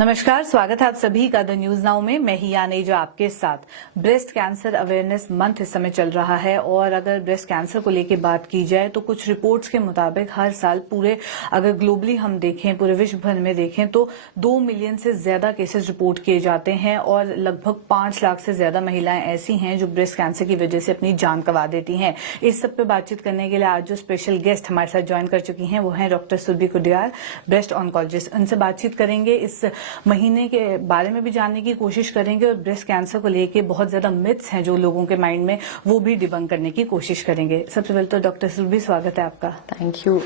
नमस्कार, स्वागत है आप सभी का द न्यूज नाउ में। मैं ही यानी जो आपके साथ। ब्रेस्ट कैंसर अवेयरनेस मंथ इस समय चल रहा है और अगर ब्रेस्ट कैंसर को लेकर बात की जाए तो कुछ रिपोर्ट्स के मुताबिक हर साल पूरे अगर ग्लोबली हम देखें, पूरे विश्व भर में देखें तो 2 मिलियन से ज्यादा केसेस रिपोर्ट किए जाते हैं और लगभग 5 लाख से ज्यादा महिलाएं ऐसी हैं जो ब्रेस्ट कैंसर की वजह से अपनी जान गंवा देती हैं। इस सब पे बातचीत करने के लिए आज जो स्पेशल गेस्ट हमारे साथ ज्वाइन कर चुकी हैं वो हैं doctor Surbhi Kudiyal, breast oncologist. उनसे बातचीत करेंगे, इस महीने के बारे में भी जानने की कोशिश करेंगे और ब्रेस्ट कैंसर को लेके बहुत ज्यादा मिथ्स हैं जो लोगों के माइंड में, वो भी डिबंक करने की कोशिश करेंगे। सबसे पहले तो डॉक्टर सुरभि, स्वागत है आपका। Thank you.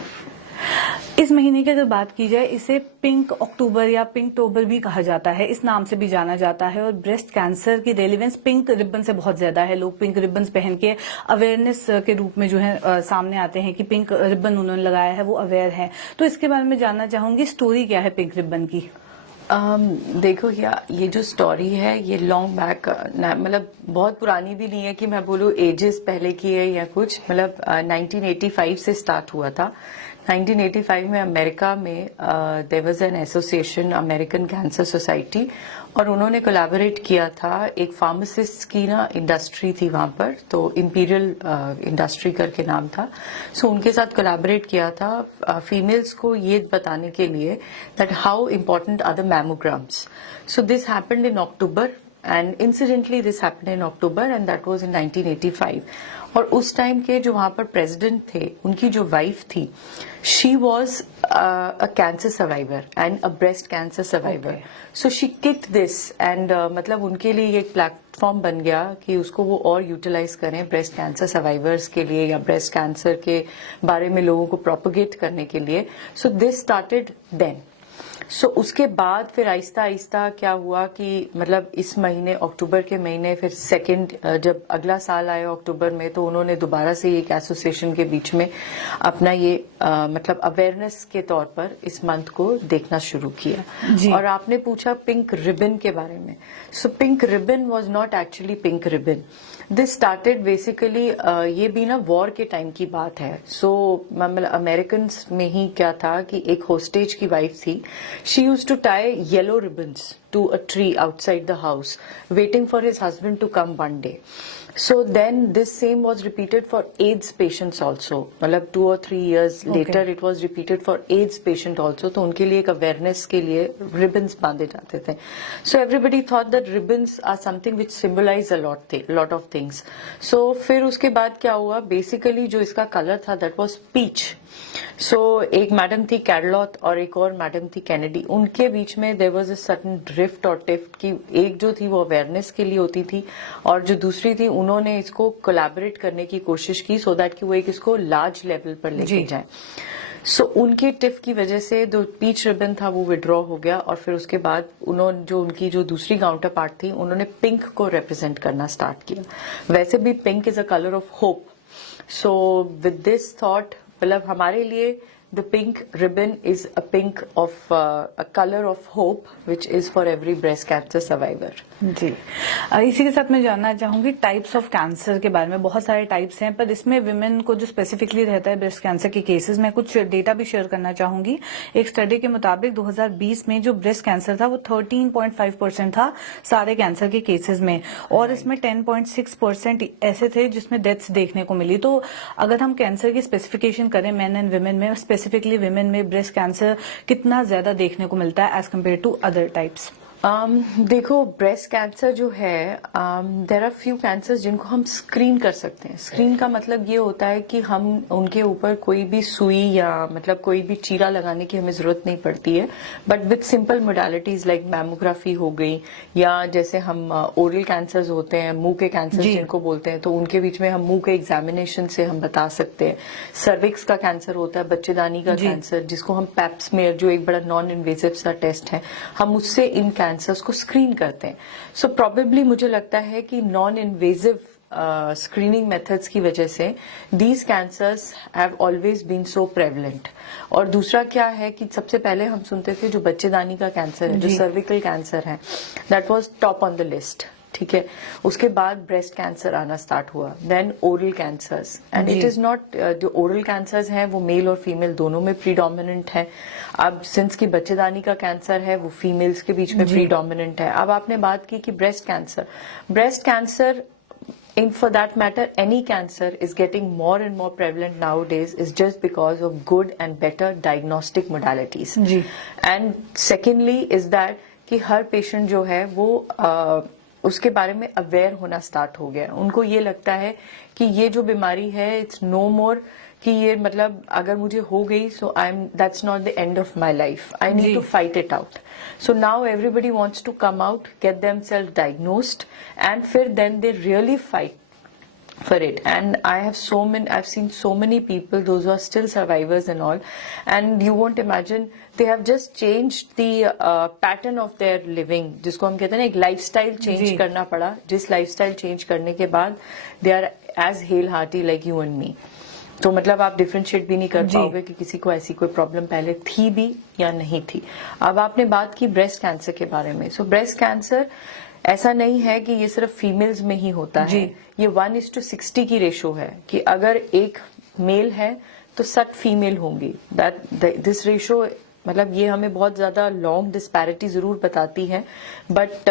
इस महीने की अगर बात की जाए, इसे पिंक अक्टूबर या पिंक टोबर भी कहा जाता है, इस नाम से भी जाना जाता है और ब्रेस्ट कैंसर की रेलिवेंस पिंक रिबन से बहुत ज्यादा है। लोग पिंक रिबन पहन के अवेयरनेस के रूप में जो है सामने आते हैं कि पिंक रिबन उन्होंने लगाया है, वो अवेयर है। तो इसके बारे में जानना चाहूंगी, स्टोरी क्या है पिंक रिबन की? देखो ये जो स्टोरी है ये लॉन्ग बैक, मतलब बहुत पुरानी भी नहीं है कि मैं बोलूँ एजेस पहले की है या कुछ, मतलब 1985 से स्टार्ट हुआ था। 1985 में अमेरिका में there was an association, American Cancer Society, और उन्होंने कोलैबोरेट किया था। एक फार्मासिस्ट की ना इंडस्ट्री थी वहां पर, तो इंपीरियल इंडस्ट्री करके नाम था। सो उनके साथ कोलैबोरेट किया था फीमेल्स को ये बताने के लिए that how important are the mammograms. So this happened in October and incidentally this happened in October and that was in 1985। और उस टाइम के जो वहां पर प्रेसिडेंट थे, उनकी जो वाइफ थी, she was a cancer survivor and a breast cancer survivor. So she kicked this and मतलब उनके लिए ये एक प्लेटफॉर्म बन गया कि उसको वो और यूटिलाइज करें ब्रेस्ट कैंसर सर्वाइवर्स के लिए या ब्रेस्ट कैंसर के बारे में लोगों को प्रोपोगेट करने के लिए। So this started then. So उसके बाद फिर आहिस्ता आहिस्ता क्या हुआ कि मतलब इस महीने, अक्टूबर के महीने, फिर सेकंड जब अगला साल आया अक्टूबर में, तो उन्होंने दोबारा से एक एसोसिएशन के बीच में अपना ये मतलब अवेयरनेस के तौर पर इस मंथ को देखना शुरू किया। और आपने पूछा पिंक रिबन के बारे में। So pink ribbon was not actually pink ribbon. This started basically, ये भी ना वॉर के टाइम की बात है। सो मतलब अमेरिकन में ही क्या था कि एक होस्टेज की वाइफ थी, she used to tie yellow ribbons to a tree outside the house waiting for his husband to come one day. So then this same was repeated for AIDS patients also, मतलब 2 or 3 years later it was repeated for AIDS patient also। तो उनके लिए एक awareness के लिए ribbons बांधे जाते थे। So everybody thought that ribbons are something which symbolize a lot of things। So फिर उसके बाद क्या हुआ, basically जो इसका color था that was peach। So एक मैडम थी कैरलॉथ और एक और मैडम थी कैनेडी, उनके बीच में there was a certain drift और टिफ्ट की एक जो थी वो अवेयरनेस के लिए होती थी और जो दूसरी थी उन्होंने इसको कोलैबोरेट करने की कोशिश की सो दैट कि वो एक इसको लार्ज लेवल पर लेके जाए। सो उनके टिफ की वजह से जो पीच रिबन था वो विड्रॉ हो गया और फिर उसके बाद उन्होंने जो उनकी जो दूसरी काउंटर पार्ट थी उन्होंने पिंक को रिप्रेजेंट करना स्टार्ट किया। वैसे भी pink is a colour of hope. So with this thought, मतलब हमारे लिए the pink ribbon is a pink of a color of hope which is for every breast cancer survivor। जी, इसी के साथ मैं जानना चाहूंगी टाइप्स ऑफ कैंसर के बारे में। बहुत सारे टाइप्स हैं पर इसमें विमेन को जो स्पेसिफिकली रहता है ब्रेस्ट कैंसर के केसेस में, कुछ डेटा भी शेयर करना चाहूंगी। एक स्टडी के मुताबिक 2020 में जो ब्रेस्ट कैंसर था वो 13.5% था सारे कैंसर के केसेस में और इसमें 10.6% ऐसे थे जिसमें डेथ्स देखने को मिली। तो अगर हम कैंसर की स्पेसिफिकेशन करें मेन एंड विमेन में, स्पेसिफिकली विमेन में ब्रेस्ट कैंसर कितना ज्यादा देखने को मिलता है as compared to other types? देखो ब्रेस्ट कैंसर जो है, देर आर फ्यू कैंसर जिनको हम स्क्रीन कर सकते हैं। स्क्रीन का मतलब ये होता है कि हम उनके ऊपर कोई भी सुई या मतलब कोई भी चीरा लगाने की हमें जरूरत नहीं पड़ती है, but with simple modalities like mammography हो गई या जैसे हम ओरल कैंसर्स होते हैं, मुंह के कैंसर जिनको बोलते हैं, तो उनके बीच में हम मुंह के एग्जामिनेशन से हम बता सकते हैं। सर्विक्स का कैंसर होता है, बच्चेदानी का कैंसर, जिसको हम पैप्समेयर, जो एक बड़ा नॉन इन्वेजिव सा टेस्ट है, हम उससे इन कैंसर्स को स्क्रीन करते हैं। सो प्रोबेबली मुझे लगता है कि नॉन इन्वेजिव स्क्रीनिंग मेथड्स की वजह से these cancers have always been so prevalent. और दूसरा क्या है कि सबसे पहले हम सुनते थे जो बच्चेदानी का कैंसर है, जो सर्विकल कैंसर है, that was top on the list. ठीक है, उसके बाद ब्रेस्ट कैंसर आना स्टार्ट हुआ, then oral cancers, and it is not, जो ओरल कैंसर्स हैं वो मेल और फीमेल दोनों में प्रीडोमिनेंट है। अब सिंस की बच्चेदानी का कैंसर है वो फीमेल्स के बीच में प्रीडोमिनेंट है। अब आपने बात की कि breast cancer in for that matter any cancer is getting more and more prevalent nowadays is just because of good and better diagnostic modalities जी. and secondly is that कि हर पेशेंट जो है वो उसके बारे में अवेयर होना स्टार्ट हो गया। उनको ये लगता है कि ये जो बीमारी है इट्स नो मोर, कि ये मतलब अगर मुझे हो गई so I am, that's not the end of my life, I need to fight it out. So now everybody wants to come out, get themselves diagnosed and फिर then they really fight for it. And I've seen so many people, those who are still survivors and all, and you won't imagine, they have just changed the pattern of their living, जिसको हम कहते हैं ना एक lifestyle change करना पड़ा, जिस lifestyle change करने के बाद they are as hale hearty like you and me। तो मतलब आप डिफरेंशिएट भी नहीं कर पाओगे कि किसी को ऐसी कोई प्रॉब्लम पहले थी भी या नहीं थी। अब आपने बात की ब्रेस्ट कैंसर के बारे में। सो ब्रेस्ट कैंसर ऐसा नहीं है कि ये सिर्फ फीमेल्स में ही होता है, ये 1:60 की रेशो है कि अगर एक मेल है तो 60 फीमेल होंगी। दिस रेशो मतलब ये हमें बहुत ज्यादा लॉन्ग डिस्पैरिटी जरूर बताती है, बट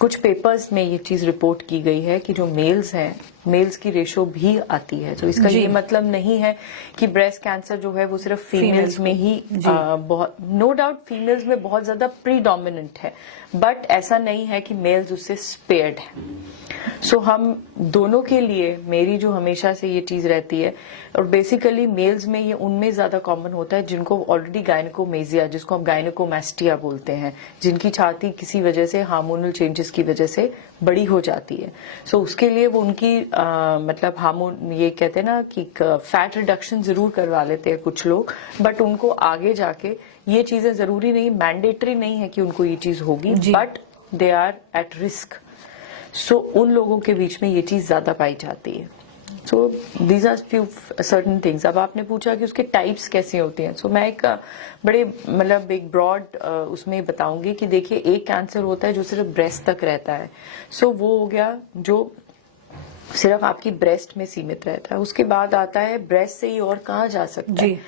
कुछ पेपर्स में ये चीज रिपोर्ट की गई है कि जो मेल्स हैं, मेल्स की रेशो भी आती है। तो इसका ये मतलब नहीं है कि ब्रेस्ट कैंसर जो है वो सिर्फ फीमेल्स में ही बहुत, नो डाउट फीमेल्स में बहुत ज्यादा प्रीडोमिनेंट है, बट ऐसा नहीं है कि मेल्स उससे स्पेयर्ड है। सो हम दोनों के लिए मेरी जो हमेशा से ये चीज रहती है, और बेसिकली मेल्स में ये उनमें ज्यादा कॉमन होता है जिनको ऑलरेडी गायनेकोमेजिया, जिसको हम गायनेकोमेस्टिया बोलते हैं, जिनकी छाती किसी वजह से हार्मोनल चेंजेस की वजह से बड़ी हो जाती है। सो उसके लिए वो उनकी मतलब हार्मोन, ये कहते हैं ना कि फैट रिडक्शन जरूर करवा लेते हैं कुछ लोग, बट उनको आगे जाके ये चीजें जरूरी नहीं, मैंडेटरी नहीं है कि उनको ये चीज होगी, but they are at risk. So उन लोगों के बीच में ये चीज ज्यादा पाई जाती है। So these are few certain things. अब आपने पूछा कि उसके टाइप्स कैसे होते हैं। सो मैं एक बड़े मतलब एक ब्रॉड उसमें बताऊंगी कि देखिए, एक कैंसर होता है जो सिर्फ ब्रेस्ट तक रहता है। सो वो हो गया जो सिर्फ आपकी ब्रेस्ट में सीमित रहता है। उसके बाद आता है ब्रेस्ट से ही और कहाँ जा सकता है।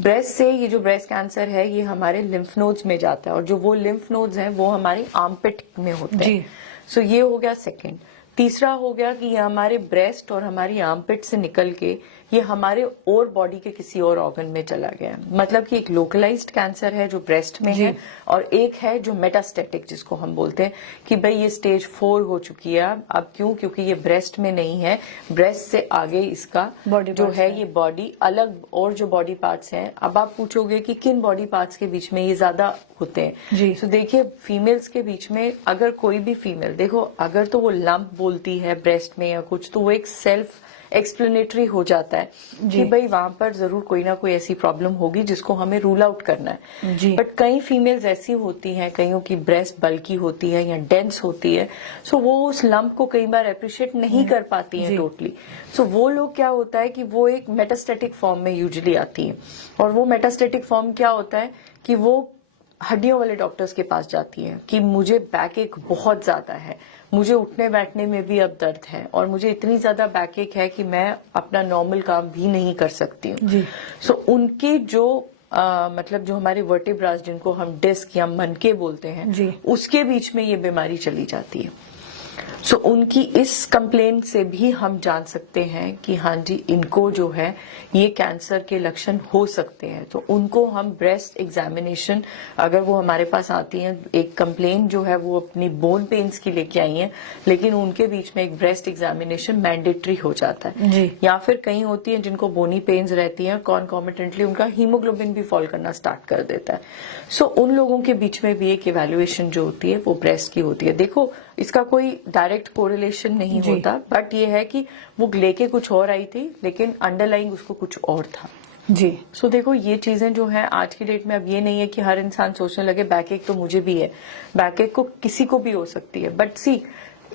ब्रेस्ट से ये जो ब्रेस्ट कैंसर है ये हमारे लिम्फ नोड्स में जाता है, और जो वो लिम्फ नोड्स हैं वो हमारी आर्मपिट में होते हैं। सो ये हो गया सेकंड। तीसरा हो गया कि ये हमारे ब्रेस्ट और हमारी आर्मपिट से निकल के ये हमारे और बॉडी के किसी और ऑर्गन में चला गया। मतलब कि एक लोकलाइज्ड कैंसर है जो ब्रेस्ट में है, और एक है जो मेटास्टेटिक, जिसको हम बोलते हैं कि भाई ये स्टेज 4 हो चुकी है। अब क्यों? क्योंकि ये ब्रेस्ट में नहीं है, ब्रेस्ट से आगे इसका जो है ये बॉडी अलग और जो बॉडी पार्ट्स हैं। अब आप पूछोगे कि किन बॉडी पार्ट्स के बीच में ये ज्यादा होते हैं। तो देखिए, फीमेल्स के बीच में अगर कोई भी फीमेल देखो, अगर तो वो लंप बोलती है ब्रेस्ट में या कुछ, तो वो एक सेल्फ एक्सप्लेनेटरी हो जाता है कि भाई वहां पर जरूर कोई ना कोई ऐसी प्रॉब्लम होगी जिसको हमें रूल आउट करना है। बट कई फीमेल्स ऐसी होती हैं, कईयों की ब्रेस्ट बल्की होती है या डेंस होती है, सो वो उस लंप को कई बार अप्रिशिएट नहीं कर पाती हैं टोटली। सो वो लोग क्या होता है कि वो एक मेटास्टेटिक फॉर्म में यूजुअली आती है, और वो मेटास्टेटिक फॉर्म क्या होता है कि वो हड्डियों वाले डॉक्टर्स के पास जाती हैं कि मुझे बैक एक बहुत ज्यादा है, मुझे उठने बैठने में भी अब दर्द है, और मुझे इतनी ज्यादा बैक एक है कि मैं अपना नॉर्मल काम भी नहीं कर सकती हूँ। सो उनके जो मतलब जो हमारे वर्टेब्रास, जिनको हम डिस्क या मनके बोलते हैं, उसके बीच में ये बीमारी चली जाती है। सो उनकी इस कंप्लेंट से भी हम जान सकते हैं कि हाँ जी, इनको जो है ये कैंसर के लक्षण हो सकते हैं। तो उनको हम ब्रेस्ट एग्जामिनेशन, अगर वो हमारे पास आती हैं, एक कंप्लेंट जो है वो अपनी बोन पेन्स की लेके आई हैं, लेकिन उनके बीच में एक ब्रेस्ट एग्जामिनेशन मैंडेटरी हो जाता है। या फिर कहीं होती है जिनको बोनी पेन्स रहती हैं, कॉन्कॉमिटेंटली उनका हीमोग्लोबिन भी फॉल करना स्टार्ट कर देता है। सो उन लोगों के बीच में भी एक इवेल्युएशन जो होती है वो ब्रेस्ट की होती है। देखो, इसका कोई डायरेक्ट कोरिलेशन नहीं होता, बट ये है कि वो लेके कुछ और आई थी, लेकिन अंडरलाइंग उसको कुछ और था। जी। सो देखो, ये चीजें जो है आज की डेट में, अब ये नहीं है कि हर इंसान सोचने लगे बैक एक तो मुझे भी है, बैक एक को किसी को भी हो सकती है। बट सी,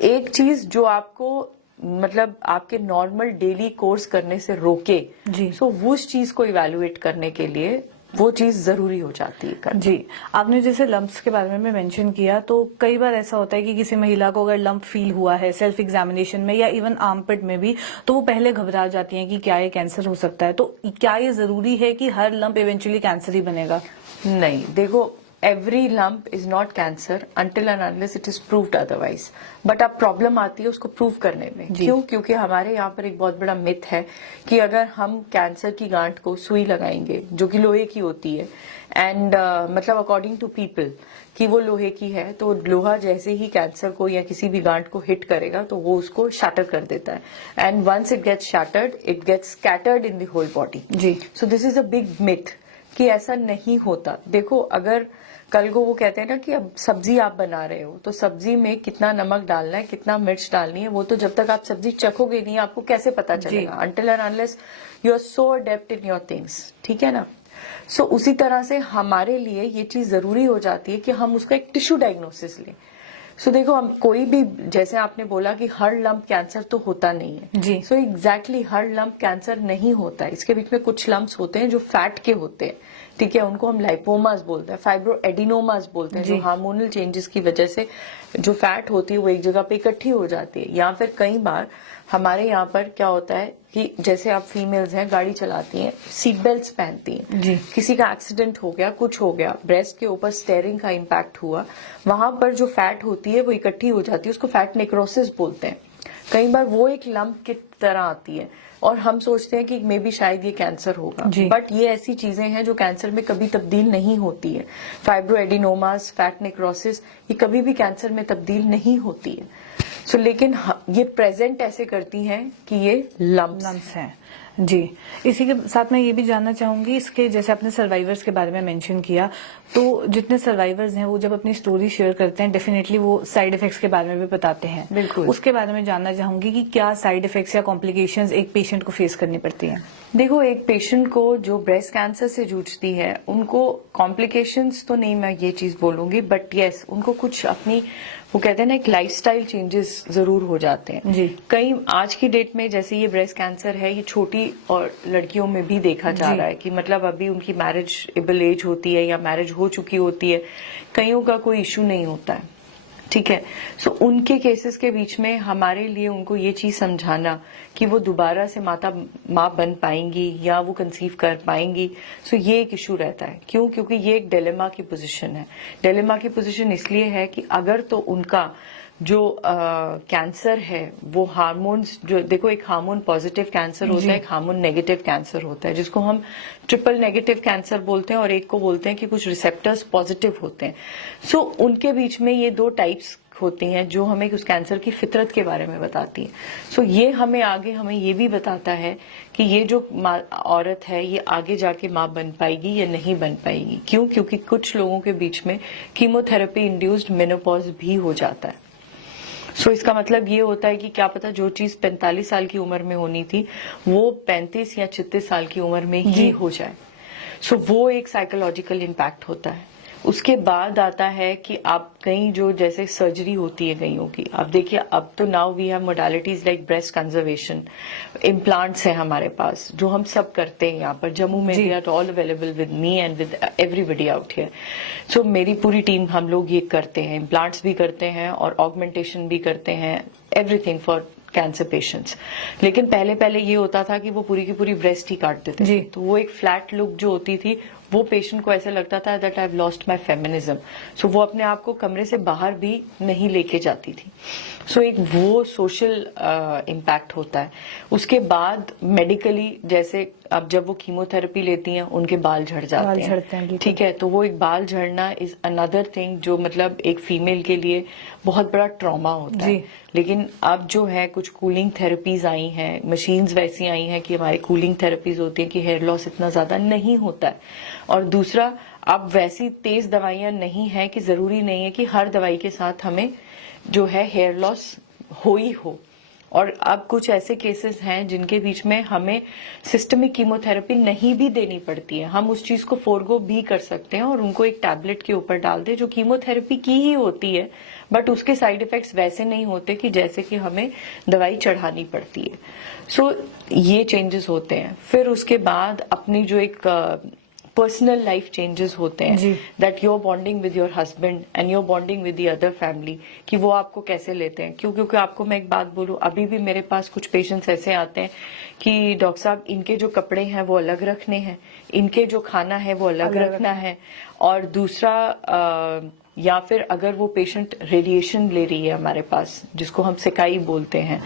एक चीज जो आपको मतलब आपके नॉर्मल डेली कोर्स करने से रोके, सो वो उस चीज को इवेल्युएट करने के लिए वो चीज जरूरी हो जाती है करना। जी, आपने जैसे लंप्स के बारे में मेंशन किया, तो कई बार ऐसा होता है कि किसी महिला को अगर लंप फील हुआ है सेल्फ एग्जामिनेशन में या इवन आर्मपिट में भी, तो वो पहले घबरा जाती हैं कि क्या ये कैंसर हो सकता है। तो क्या ये जरूरी है कि हर लंप इवेंचुअली कैंसर ही बनेगा? नहीं, देखो, every lump is not cancer until and unless it is proved otherwise. But अब प्रॉब्लम आती है उसको प्रूव करने में। क्यों? क्योंकि हमारे यहाँ पर एक बहुत बड़ा मिथ है कि अगर हम कैंसर की गांठ को सुई लगाएंगे जो कि लोहे की होती है, एंड मतलब अकॉर्डिंग टू पीपल कि वो लोहे की है, तो लोहा जैसे ही कैंसर को या किसी भी गांठ को हिट करेगा तो वो उसको शैटर कर देता है, and once it gets shattered it gets scattered in the whole body. जी, so this is a big myth कि ऐसा नहीं होता। देखो, अगर कल को वो कहते हैं ना कि अब सब्जी आप बना रहे हो तो सब्जी में कितना नमक डालना है, कितना मिर्च डालनी है, वो तो जब तक आप सब्जी चखोगे नहीं आपको कैसे पता चलेगा? Until and unless you are so adept in your things. ठीक है ना? सो उसी तरह से हमारे लिए ये चीज जरूरी हो जाती है कि हम उसका एक टिश्यू डायग्नोसिस लें। सो देखो, हम कोई भी, जैसे आपने बोला कि हर लंप कैंसर तो होता नहीं है जी। सो एग्जैक्टली हर लंप कैंसर नहीं होता है। इसके बीच में कुछ लंप्स होते हैं जो फैट के होते हैं, ठीक है, उनको हम लाइपोमास बोलते हैं, फाइब्रोएडिनोमास बोलते हैं, जो हार्मोनल चेंजेस की वजह से जो फैट होती है वो एक जगह पे इकट्ठी हो जाती है। या फिर कई बार हमारे यहाँ पर क्या होता है कि जैसे आप फीमेल्स हैं, गाड़ी चलाती हैं, सीट बेल्ट पहनती हैं, जी। किसी का एक्सीडेंट हो गया, कुछ हो गया, ब्रेस्ट के ऊपर स्टेयरिंग का इम्पैक्ट हुआ, वहां पर जो फैट होती है वो इकट्ठी हो जाती है, उसको फैट नेक्रोसिस बोलते हैं। कई बार वो एक लंप की तरह आती है और हम सोचते हैं कि मे बी शायद ये कैंसर होगा, बट ये ऐसी चीजें हैं जो कैंसर में कभी तब्दील नहीं होती है। फाइब्रोएडिनोमास, फैट नेक्रोसिस, ये कभी भी कैंसर में तब्दील नहीं होती है। सो लेकिन ये प्रेजेंट ऐसे करती हैं कि ये लंप्स हैं। जी, इसी के साथ मैं ये भी जानना चाहूंगी, इसके जैसे आपने सर्वाइवर्स के बारे में मेंशन किया, तो जितने सर्वाइवर्स हैं वो जब अपनी स्टोरी शेयर करते हैं डेफिनेटली वो साइड इफेक्ट्स के बारे में भी बताते हैं। बिल्कुल, उसके बारे में जानना चाहूंगी कि क्या साइड इफेक्ट्स या कॉम्प्लिकेशंस एक पेशेंट को फेस करनी पड़ती हैं? देखो, एक पेशेंट को जो ब्रेस्ट कैंसर से जूझती है उनको कॉम्प्लिकेशंस तो नहीं मैं ये चीज बोलूंगी, बट यस, उनको कुछ अपनी, वो कहते हैं ना, एक लाइफस्टाइल चेंजेस जरूर हो जाते हैं। जी। कई आज की डेट में जैसे ये ब्रेस्ट कैंसर है, ये छोटी और लड़कियों में भी देखा जा रहा है कि मतलब अभी उनकी मैरिज एबल एज होती है या मैरिज हो चुकी होती है, कईयों का कोई इश्यू नहीं होता है। ठीक है, सो उनके केसेस के बीच में हमारे लिए उनको ये चीज समझाना कि वो दोबारा से माँ बन पाएंगी या वो कंसीव कर पाएंगी, सो ये एक इशू रहता है। क्यों? क्योंकि ये एक डिलेमा की पोजीशन है। डिलेमा की पोजीशन इसलिए है कि अगर तो उनका जो कैंसर है वो हार्मोन्स, जो देखो, एक हार्मोन पॉजिटिव कैंसर होता है, एक हार्मोन नेगेटिव कैंसर होता है, जिसको हम ट्रिपल नेगेटिव कैंसर बोलते हैं, और एक को बोलते हैं कि कुछ रिसेप्टर्स पॉजिटिव होते हैं। सो उनके बीच में ये दो टाइप्स होती हैं जो हमें उस कैंसर की फितरत के बारे में बताती हैं। सो ये हमें आगे हमें ये भी बताता है कि ये जो औरत है ये आगे जाके माँ बन पाएगी या नहीं बन पाएगी। क्यों? क्योंकि कुछ लोगों के बीच में कीमोथेरेपी इंड्यूस्ड मेनोपॉज भी हो जाता है। सो इसका मतलब ये होता है कि क्या पता जो चीज 45 साल की उम्र में होनी थी वो 35 या 36 साल की उम्र में ही हो जाए। सो वो एक साइकोलॉजिकल इम्पैक्ट होता है। उसके बाद आता है कि आप कहीं जो जैसे सर्जरी होती है कईयों की, आप देखिए अब तो now we have modalities like breast conservation, implants है हमारे पास जो हम सब करते हैं यहाँ पर जम्मू में, they are all available with me and with everybody out here. So मेरी पूरी टीम हम लोग ये करते हैं, इम्प्लांट्स भी करते हैं और ऑगमेंटेशन भी करते हैं, एवरीथिंग फॉर कैंसर पेशेंट्स। लेकिन पहले ये होता था कि वो पूरी की पूरी ब्रेस्ट ही काट देते थे, तो वो एक फ्लैट लुक जो होती थी वो पेशेंट को ऐसा लगता था that I have lost my feminism. So वो अपने आप को कमरे से बाहर भी नहीं लेके जाती थी। सो एक वो सोशल इम्पैक्ट होता है। उसके बाद मेडिकली, जैसे अब जब वो कीमोथेरेपी लेती हैं उनके बाल झड़ जाते हैं, ठीक है, तो वो एक बाल झड़ना इज अनदर थिंग जो मतलब एक फीमेल के लिए बहुत बड़ा ट्रॉमा होता है। लेकिन अब जो है कुछ कूलिंग थेरेपीज आई हैं, मशीन्स वैसी आई हैं कि हमारी कूलिंग थेरेपीज होती हैं कि हेयर लॉस इतना ज्यादा नहीं होता है। और दूसरा, अब वैसी तेज दवाइयां नहीं है कि जरूरी नहीं है कि हर दवाई के साथ हमें जो है हेयर लॉस हो ही हो। और अब कुछ ऐसे केसेस हैं जिनके बीच में हमें सिस्टमिक कीमोथेरेपी नहीं भी देनी पड़ती है, हम उस चीज को फोरगो भी कर सकते हैं और उनको एक टैबलेट के ऊपर डाल दे जो कीमोथेरेपी की ही होती है, बट उसके साइड इफेक्ट्स वैसे नहीं होते कि जैसे कि हमें दवाई चढ़ानी पड़ती है। सो ये चेंजेस होते हैं। फिर उसके बाद अपनी जो एक पर्सनल लाइफ चेंजेस होते जी। हैं, that your bonding with your husband and your bonding with the other family, कि वो आपको कैसे लेते हैं। क्योंकि आपको मैं एक बात बोलूं, अभी भी मेरे पास कुछ पेशेंट्स ऐसे आते हैं कि डॉक्टर साहब इनके जो कपड़े हैं वो अलग रखने हैं, इनके जो खाना है वो अलग रखना है, और दूसरा या फिर अगर वो पेशेंट रेडिएशन ले रही है हमारे पास, जिसको हम सिकाई बोलते हैं,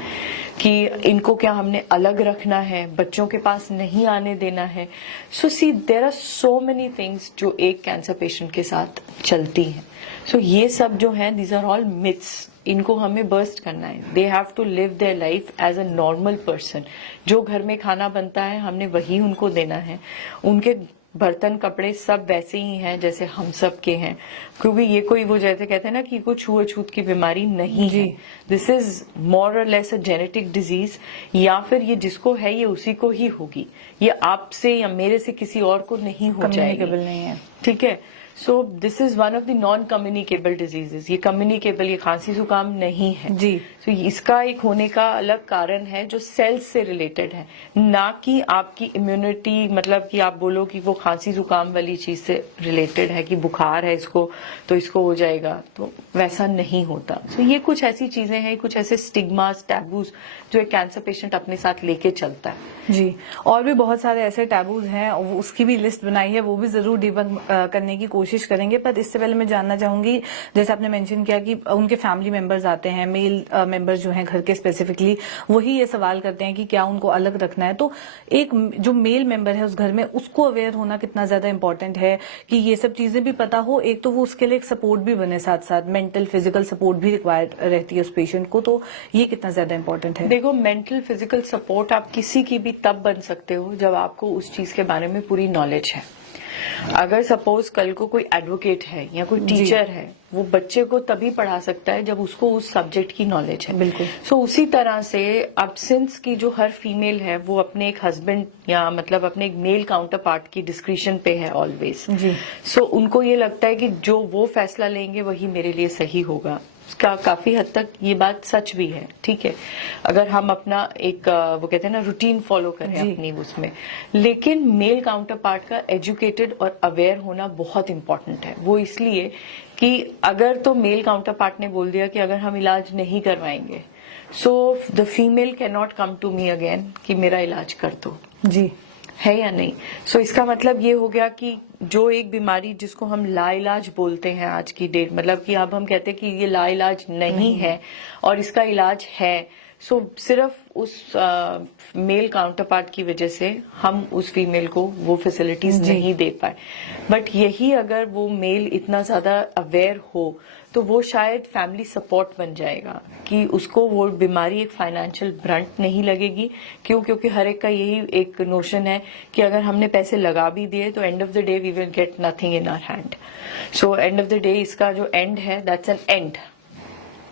कि इनको क्या हमने अलग रखना है, बच्चों के पास नहीं आने देना है। So see there are so many things जो एक कैंसर पेशेंट के साथ चलती हैं। सो ये सब जो है, दीज आर ऑल मिथ्स, इनको हमें बर्स्ट करना है। They have to live their life as a normal person. जो घर में खाना बनता है हमने वही उनको देना है, उनके बर्तन कपड़े सब वैसे ही हैं जैसे हम सब के हैं, क्योंकि ये कोई वो जैसे कहते हैं ना कि कोई छुआछूत की बीमारी नहीं है। दिस इज मोर और लेस अ जेनेटिक डिजीज, या फिर ये जिसको है ये उसी को ही होगी, ये आपसे या मेरे से किसी और को नहीं हो जाएगी। कम्युनिकेबल नहीं है, ठीक है। सो this is one of the non communicable diseases. ये कम्युनिकेबल, ये खांसी जुकाम नहीं है जी। तो इसका एक होने का अलग कारण है जो सेल्स से रिलेटेड है, ना कि आपकी इम्यूनिटी, मतलब कि आप बोलो कि वो खांसी जुकाम वाली चीज से रिलेटेड है कि बुखार है इसको तो इसको हो जाएगा, तो वैसा नहीं होता। सो ये कुछ ऐसी चीजें हैं, कुछ ऐसे स्टिग्मास, टैबूज जो एक कैंसर पेशेंट अपने साथ लेके चलता है। जी, और भी बहुत सारे ऐसे टैबूज हैं, उसकी भी लिस्ट बनाई है, वो भी जरूर डिबंक करने की कोशिश करेंगे। पर इससे पहले मैं जानना चाहूंगी, जैसे आपने मेंशन किया कि उनके फैमिली मेंबर्स आते हैं, मेल मेंबर्स जो हैं घर के स्पेसिफिकली, वही ये सवाल करते हैं कि क्या उनको अलग रखना है। तो एक जो मेल मेंबर है उस घर में, उसको अवेयर होना कितना ज्यादा इंपॉर्टेंट है कि ये सब चीजें भी पता हो। एक तो वो उसके लिए एक सपोर्ट भी बने, साथ साथ मेंटल फिजिकल सपोर्ट भी रिक्वायर्ड रहती है उस पेशेंट को, तो ये कितना ज्यादा इंपॉर्टेंट है? देखो, मेंटल फिजिकल सपोर्ट आप किसी की भी तब बन सकते हो जब आपको उस चीज के बारे में पूरी नॉलेज है। अगर सपोज कल को कोई एडवोकेट है या कोई टीचर है, वो बच्चे को तभी पढ़ा सकता है जब उसको उस सब्जेक्ट की नॉलेज है। बिल्कुल। सो उसी तरह से अब सिंस की जो हर फीमेल है वो अपने एक हस्बैंड या मतलब अपने एक मेल काउंटर पार्ट की डिस्क्रिप्शन पे है ऑलवेज। सो उनको ये लगता है कि जो वो फैसला लेंगे वही मेरे लिए सही होगा। का काफी हद तक ये बात सच भी है, ठीक है, अगर हम अपना एक वो कहते हैं ना रूटीन फॉलो करें अपनी उसमें। लेकिन मेल काउंटर पार्ट का एजुकेटेड और अवेयर होना बहुत इंपॉर्टेंट है। वो इसलिए कि अगर तो मेल काउंटर पार्ट ने बोल दिया कि अगर हम इलाज नहीं करवाएंगे, so the female can not come to me again कि मेरा इलाज कर दो। जी, है या नहीं? सो इसका मतलब ये हो गया कि जो एक बीमारी जिसको हम लाइलाज बोलते हैं आज की डेट, मतलब कि अब हम कहते हैं कि ये लाइलाज नहीं है और इसका इलाज है, सो सिर्फ उस मेल काउंटर पार्ट की वजह से हम उस फीमेल को वो फैसिलिटीज नहीं दे पाए। बट यही अगर वो मेल इतना ज्यादा अवेयर हो तो वो शायद फैमिली सपोर्ट बन जाएगा कि उसको वो बीमारी एक फाइनेंशियल ब्रंट नहीं लगेगी। क्यों? क्योंकि हर एक का यही एक नोशन है कि अगर हमने पैसे लगा भी दिए तो end of the day we will get nothing in our hand. So end of the day इसका जो एंड है दैट्स एन एंड।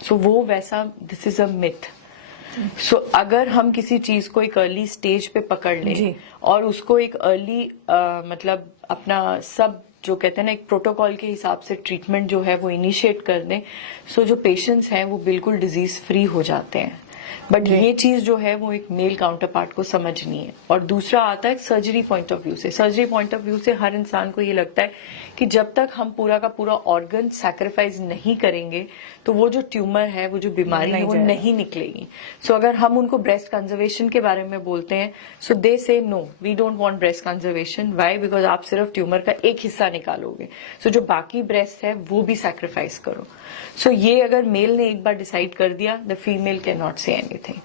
सो वो वैसा, दिस इज अ मिथ। सो अगर हम किसी चीज को एक अर्ली स्टेज पे पकड़ लें और उसको एक अर्ली मतलब अपना सब जो कहते हैं ना एक प्रोटोकॉल के हिसाब से ट्रीटमेंट जो है वो इनिशिएट कर दें, सो जो पेशेंट्स हैं वो बिल्कुल डिजीज फ्री हो जाते हैं। बट ये चीज जो है वो एक मेल काउंटर पार्ट को समझनी है। और दूसरा आता है सर्जरी पॉइंट ऑफ व्यू से। सर्जरी पॉइंट ऑफ व्यू से हर इंसान को ये लगता है कि जब तक हम पूरा का पूरा ऑर्गन सैक्रिफाइस नहीं करेंगे तो वो जो ट्यूमर है, वो जो बीमारी है, वो नहीं निकलेगी। सो अगर हम उनको ब्रेस्ट कंजर्वेशन के बारे में बोलते हैं, so they say no, we don't want breast conservation. Why? Because आप सिर्फ ट्यूमर का एक हिस्सा निकालोगे, सो जो बाकी ब्रेस्ट है वो भी सैक्रिफाइस करो। सो ये अगर मेल ने एक बार डिसाइड कर दिया, the female can not say anything.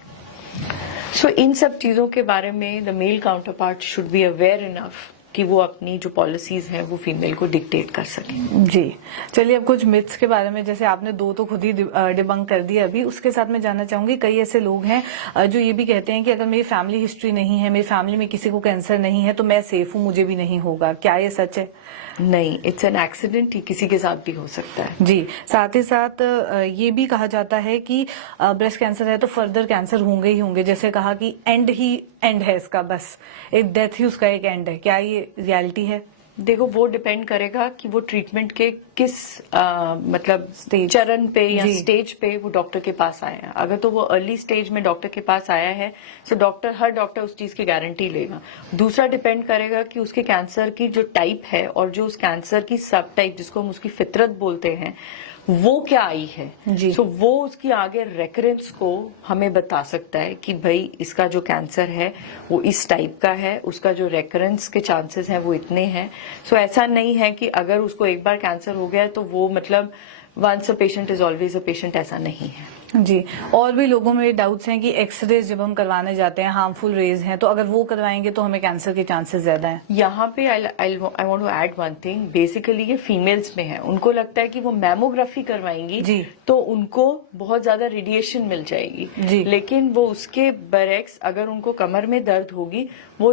So इन सब चीजों के बारे में the male counter part should be aware enough कि वो अपनी जो पॉलिसीज हैं वो फीमेल को डिक्टेट कर सके। जी, चलिए अब कुछ मिथ्स के बारे में, जैसे आपने दो तो खुद ही डिबंक कर दिए अभी, उसके साथ मैं जानना चाहूंगी, कई ऐसे लोग हैं जो ये भी कहते हैं कि अगर मेरी फैमिली हिस्ट्री नहीं है, मेरी फैमिली में किसी को कैंसर नहीं है तो मैं सेफ हूँ, मुझे भी नहीं होगा। क्या ये सच है? नहीं, इट्स एन एक्सीडेंट, ही किसी के साथ भी हो सकता है। जी, साथ ही साथ ये भी कहा जाता है कि ब्रेस्ट कैंसर है तो फर्दर कैंसर होंगे ही होंगे, जैसे कहा कि एंड ही एंड है इसका, बस एक डेथ ही उसका एक एंड है। क्या ये रियलिटी है? देखो वो डिपेंड करेगा कि वो ट्रीटमेंट के किस मतलब चरण पे या स्टेज पे वो डॉक्टर के पास आए हैं। अगर तो वो अर्ली स्टेज में डॉक्टर के पास आया है तो हर डॉक्टर उस चीज की गारंटी लेगा। दूसरा डिपेंड करेगा कि उसके कैंसर की जो टाइप है और जो उस कैंसर की सब टाइप जिसको हम उसकी फितरत बोलते हैं वो क्या आई है। सो वो उसकी आगे रेकरेंस को हमें बता सकता है कि भाई इसका जो कैंसर है वो इस टाइप का है, उसका जो रेकरेंस के चांसेस हैं वो इतने हैं। सो ऐसा नहीं है कि अगर उसको एक बार कैंसर हो गया तो वो मतलब once a patient is always a patient, ऐसा नहीं है। जी, और भी लोगों में डाउट्स हैं कि एक्सरेज जब हम करवाने जाते हैं हार्मफुल रेज हैं, तो अगर वो करवाएंगे तो हमें कैंसर के चांसेस ज्यादा हैं। यहाँ पे I want to add one thing. Basically ये फीमेल्स में है, उनको लगता है कि वो मैमोग्राफी करवाएंगी तो उनको बहुत ज्यादा रेडिएशन मिल जाएगी, लेकिन वो उसके बरक्स अगर उनको कमर में दर्द होगी वो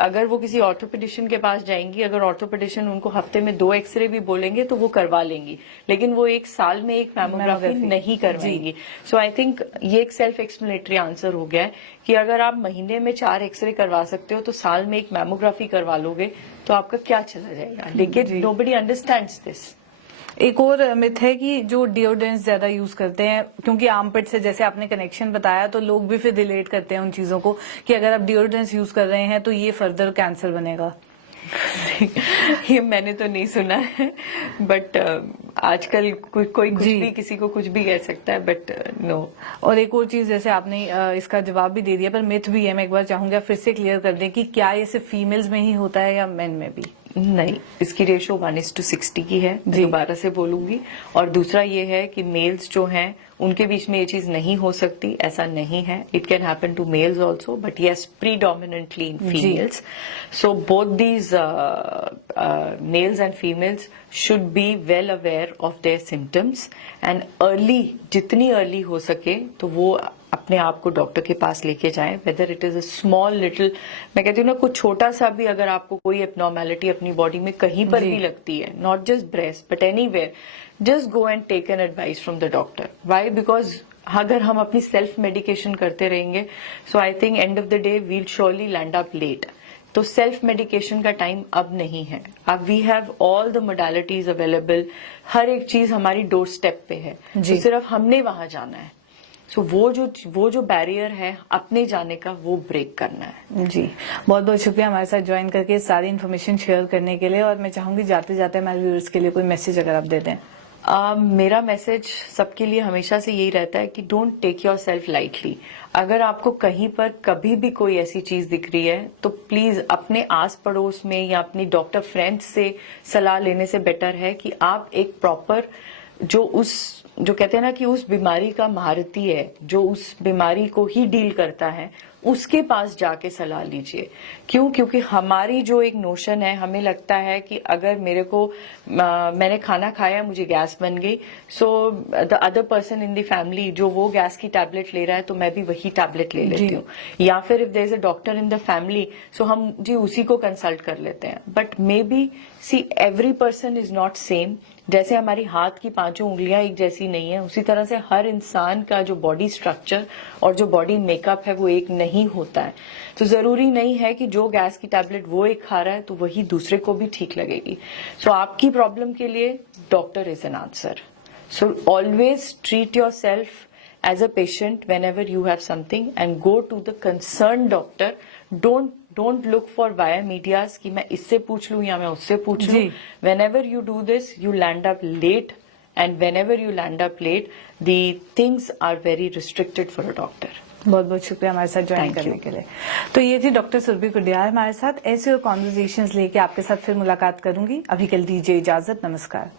अगर वो किसी ऑर्थोपेडिशियन के पास जाएंगी, अगर ऑर्थोपेडिशियन उनको हफ्ते में 2 एक्सरे भी बोलेंगे तो वो करवा लेंगी, लेकिन वो 1 साल में एक मैमोग्राफी नहीं करवाएंगी। सो आई थिंक ये एक सेल्फ एक्सप्लेनेटरी आंसर हो गया है कि अगर आप महीने में 4 एक्सरे करवा सकते हो तो साल में एक मैमोग्राफी करवा लोगे तो आपका क्या चला जाएगा। लेकिन नोबडी अंडरस्टैंड्स दिस। एक और मिथ है कि जो डिओड्रेंट्स ज्यादा यूज करते हैं, क्योंकि आर्मपिट से जैसे आपने कनेक्शन बताया तो लोग भी फिर रिलेट करते हैं उन चीजों को कि अगर आप डिओड्रेंट्स यूज कर रहे हैं तो ये फर्दर कैंसर बनेगा। ये मैंने तो नहीं सुना है, बट आजकल कोई कुछ भी किसी को कुछ भी कह सकता है, बट नो। और एक और चीज, जैसे आपने इसका जवाब भी दे दिया पर मिथ भी है, मैं एक बार चाहूंगा फिर से क्लियर कर दें कि क्या ये सिर्फ फीमेल्स में ही होता है या मेन में भी? नहीं, इसकी रेशो 1:60 की है, दोबारा से बोलूंगी। और दूसरा ये है कि मेल्स जो हैं उनके बीच में ये चीज नहीं हो सकती, ऐसा नहीं है। It can happen to males also, but yes predominantly in females. So both these males and females should be well aware of their symptoms and early, जितनी अर्ली हो सके तो वो अपने आप को डॉक्टर के पास लेके जाएं। Whether it is a small little, मैं कहती हूँ ना, कुछ छोटा सा भी अगर आपको कोई एब्नॉर्मेलिटी अपनी बॉडी में कहीं पर भी लगती है, not just breast but anywhere, just go and take an advice from the doctor. Why? Because अगर हम अपनी सेल्फ मेडिकेशन करते रहेंगे so I think end of the day we'll surely land up late. तो सेल्फ मेडिकेशन का time अब नहीं है। अब we have all the modalities available, हर एक चीज हमारी डोर स्टेप पे है, तो सिर्फ हमने वहां जाना है। सो वो जो बैरियर है अपने जाने का, वो ब्रेक करना है। जी, बहुत बहुत शुक्रिया हमारे साथ ज्वाइन करके सारी इन्फॉर्मेशन शेयर करने के लिए। और मैं चाहूंगी जाते जाते हमारे व्यूअर्स के लिए कोई मैसेज अगर आप दे दें। मेरा मैसेज सबके लिए हमेशा से यही रहता है कि don't take yourself lightly. अगर आपको कहीं पर कभी भी कोई ऐसी चीज दिख रही है तो प्लीज अपने आस पड़ोस में या अपनी डॉक्टर फ्रेंड्स से सलाह लेने से बेटर है कि आप एक प्रॉपर जो कहते हैं ना कि उस बीमारी का महारती है, जो उस बीमारी को ही डील करता है, उसके पास जाके सलाह लीजिए। क्यों? क्योंकि हमारी जो एक नोशन है, हमें लगता है कि अगर मैंने खाना खाया, मुझे गैस बन गई, so the other person in the family जो वो गैस की टैबलेट ले रहा है तो मैं भी वही टैबलेट ले लेती हूँ। या फिर if there is a doctor in the family so हम जी उसी को कंसल्ट कर लेते हैं। But maybe see every person is not same. जैसे हमारी हाथ की 5 उंगलियां एक जैसी नहीं है, उसी तरह से हर इंसान का जो बॉडी स्ट्रक्चर और जो बॉडी मेकअप है वो एक नहीं होता है। तो जरूरी नहीं है कि जो गैस की टैबलेट वो एक खा रहा है तो वही दूसरे को भी ठीक लगेगी। सो आपकी प्रॉब्लम के लिए doctor is an answer. So always treat yourself as a patient whenever you have something and go to the concerned doctor. Don't look for via medias कि मैं इससे पूछ लूं या मैं उससे पूछ लूं। Whenever you do this, you land up late, and whenever you land up late, the things are very restricted for a doctor. बहुत बहुत शुक्रिया हमारे साथ ज्वाइन करने के लिए। तो ये थी डॉक्टर सुरभि कुडियाल हमारे साथ। ऐसे और कॉन्वर्सेशंस लेके आपके साथ फिर मुलाकात करूंगी। अभी के लिए दीजिए इजाजत, नमस्कार।